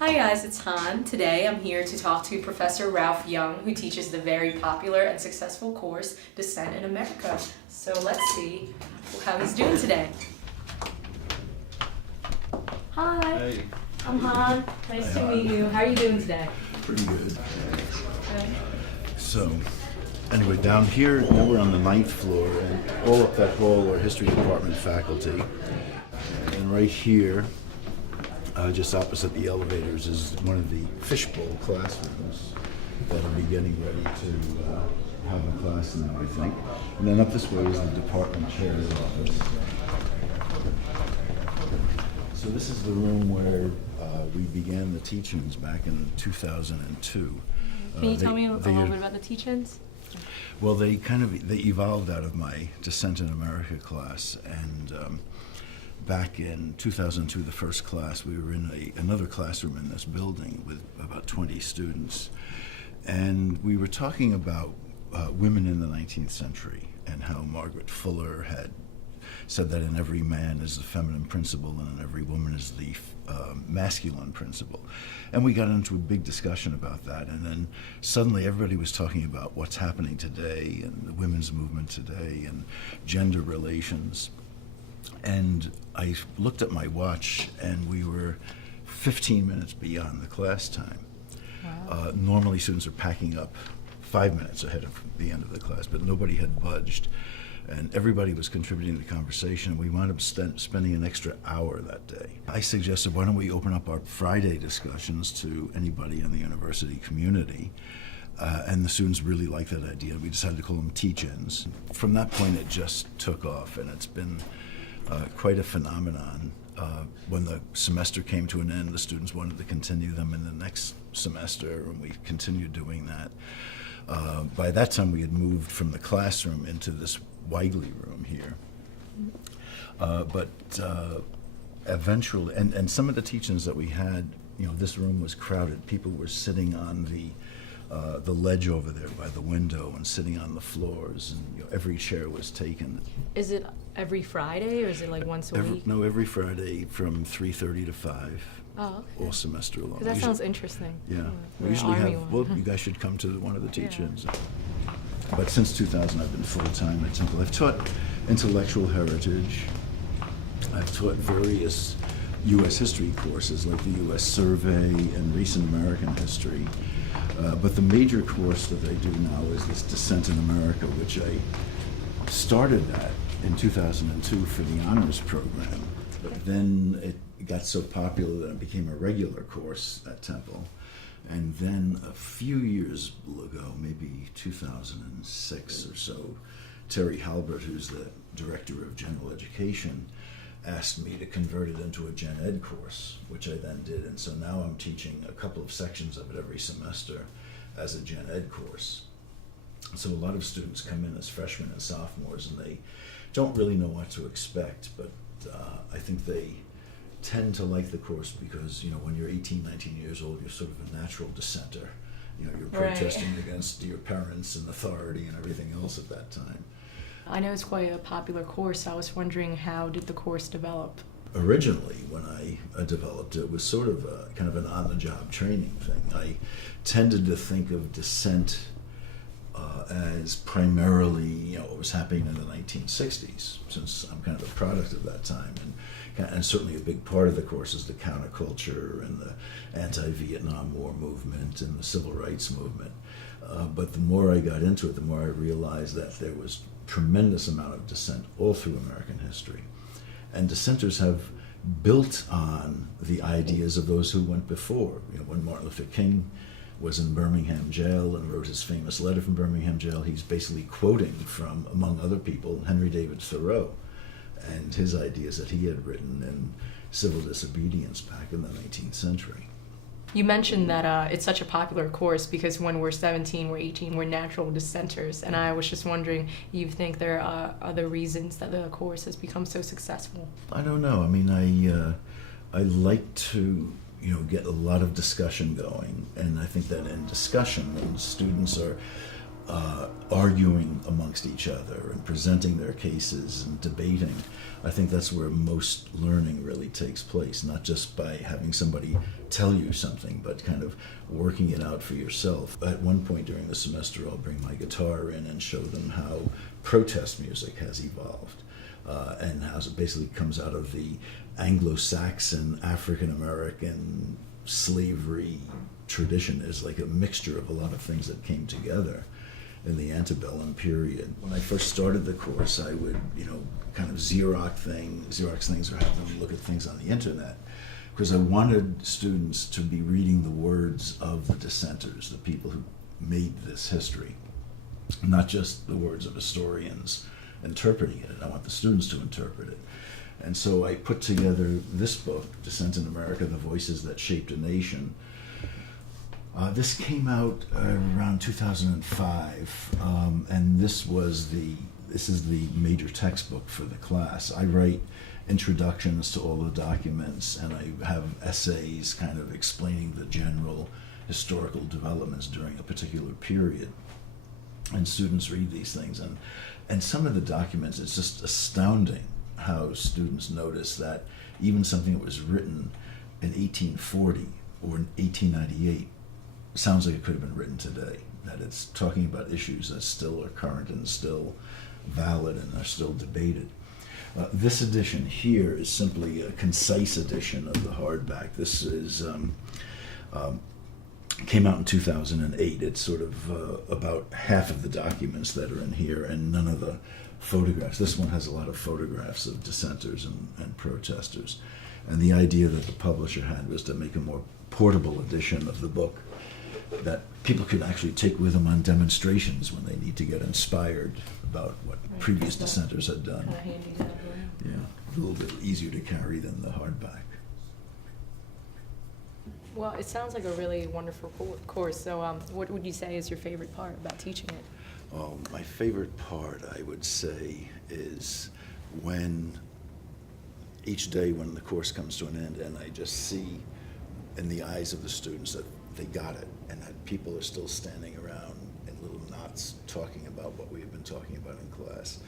Hi guys, it's Han. Today I'm here to talk to Professor Ralph Young, who teaches the very popular and successful course, Descent in America. So let's see how he's doing today. Hi, Hey. I'm Han. Nice to meet you. How are you doing today? Pretty good. Good. So, anyway, down here, now we're on the 9th floor, and all up that hall are history department faculty. And right here, just opposite the elevators, is one of the fishbowl classrooms that'll be getting ready to have a class now, I think. And then up this way is the department chair's office. So this is the room where we began the teach-ins back in 2002. Can you tell me a little bit about the teach-ins? Well, they evolved out of my Descent in America class, and back in 2002, the first class, we were in another classroom in this building with about 20 students, and we were talking about women in the 19th century and how Margaret Fuller had said that in every man is the feminine principle and in every woman is the masculine principle. And we got into a big discussion about that, and then suddenly everybody was talking about what's happening today and the women's movement today and gender relations. And I looked at my watch, and we were 15 minutes beyond the class time. Wow. Normally students are packing up 5 minutes ahead of the end of the class, but nobody had budged. And everybody was contributing to the conversation. We wound up spending an extra hour that day. I suggested, why don't we open up our Friday discussions to anybody in the university community? And the students really liked that idea. We decided to call them teach-ins. From that point, it just took off, and it's been quite a phenomenon. When the semester came to an end, the students wanted to continue them in the next semester, and we continued doing that. By that time, we had moved from the classroom into this Weigley room here. But eventually, and some of the teach-ins that we had, this room was crowded. People were sitting on the ledge over there by the window and sitting on the floors, and every chair was taken. Is it every Friday, or is it like once a week? No, every Friday from 3:30 to 5. Oh, okay. All semester long. Because that sounds interesting. Yeah. The We usually Army have, one. well, you guys should come to one of the teach-ins. But since 2000, I've been full-time at Temple. I've taught intellectual heritage. I've taught various U.S. history courses like the U.S. Survey and recent American history. But the major course that I do now is this Descent in America, which I started at in 2002 for the honors program. But then it got so popular that it became a regular course at Temple. And then a few years ago, maybe 2006 or so, Terry Halbert, who's the director of general education, asked me to convert it into a gen ed course, which I then did. And so now I'm teaching a couple of sections of it every semester as a gen ed course. So a lot of students come in as freshmen and sophomores, and they don't really know what to expect, but I think they tend to like the course because, when you're 18, 19 years old, you're sort of a natural dissenter. You're protesting against your parents and authority and everything else at that time. I know it's quite a popular course. I was wondering, how did the course develop? Originally, when I developed it, was sort of a kind of an on-the-job training thing. I tended to think of dissent as primarily, what was happening in the 1960s, since I'm kind of a product of that time, and certainly a big part of the course is the counterculture and the anti-Vietnam War movement and the civil rights movement. But the more I got into it, the more I realized that there was tremendous amount of dissent all through American history. And dissenters have built on the ideas of those who went before. When Martin Luther King was in Birmingham jail and wrote his famous letter from Birmingham jail, he's basically quoting from, among other people, Henry David Thoreau and his ideas that he had written in Civil Disobedience back in the 19th century. You mentioned that it's such a popular course because when we're 17, we're 18, we're natural dissenters. And I was just wondering, you think there are other reasons that the course has become so successful? I don't know. I like to get a lot of discussion going, and I think that in discussion, when students are arguing amongst each other and presenting their cases and debating. I think that's where most learning really takes place, not just by having somebody tell you something, but kind of working it out for yourself. At one point during the semester, I'll bring my guitar in and show them how protest music has evolved, and how it basically comes out of the Anglo-Saxon, African-American slavery tradition. Is like a mixture of a lot of things that came together in the antebellum period. When I first started the course, I would, kind of Xerox things or have them look at things on the internet, because I wanted students to be reading the words of the dissenters, the people who made this history, not just the words of historians interpreting it. I want the students to interpret it. And so I put together this book, Dissent in America, The Voices That Shaped a Nation. This came out around 2005, and this is the major textbook for the class. I write introductions to all the documents, and I have essays kind of explaining the general historical developments during a particular period. And students read these things, and some of the documents, it's just astounding how students notice that even something that was written in 1840 or in 1898 sounds like it could have been written today, that it's talking about issues that still are current and still valid and are still debated. This edition here is simply a concise edition of the hardback. This is came out in 2008. It's sort of about half of the documents that are in here and none of the photographs. This one has a lot of photographs of dissenters and protesters. And the idea that the publisher had was to make a more portable edition of the book that people could actually take with them on demonstrations when they need to get inspired about what previous dissenters had done. Kind of handy to have around. Yeah, a little bit easier to carry than the hardback. Well, it sounds like a really wonderful course. So what would you say is your favorite part about teaching it? Oh, my favorite part, I would say, is when each day when the course comes to an end and I just see in the eyes of the students that they got it, and that people are still standing around in little knots talking about what we have been talking about in class.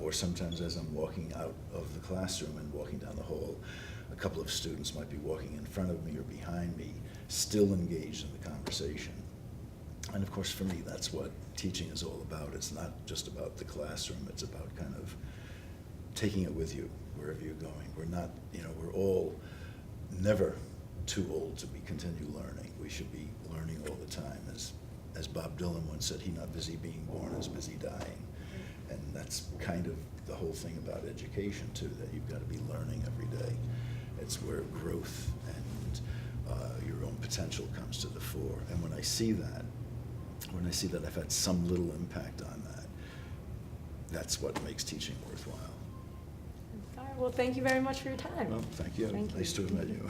Or sometimes as I'm walking out of the classroom and walking down the hall, a couple of students might be walking in front of me or behind me, still engaged in the conversation. And of course, for me, that's what teaching is all about. It's not just about the classroom, it's about kind of taking it with you wherever you're going. We're not, we're all never too old to continue learning. We should be learning all the time. As Bob Dylan once said, "He not busy being born is busy dying." And that's kind of the whole thing about education too, that you've got to be learning every day. It's where growth and your own potential comes to the fore. And when I see that I've had some little impact on that, that's what makes teaching worthwhile. All right, well, thank you very much for your time. Well, thank you. Thank you. Nice to have met you.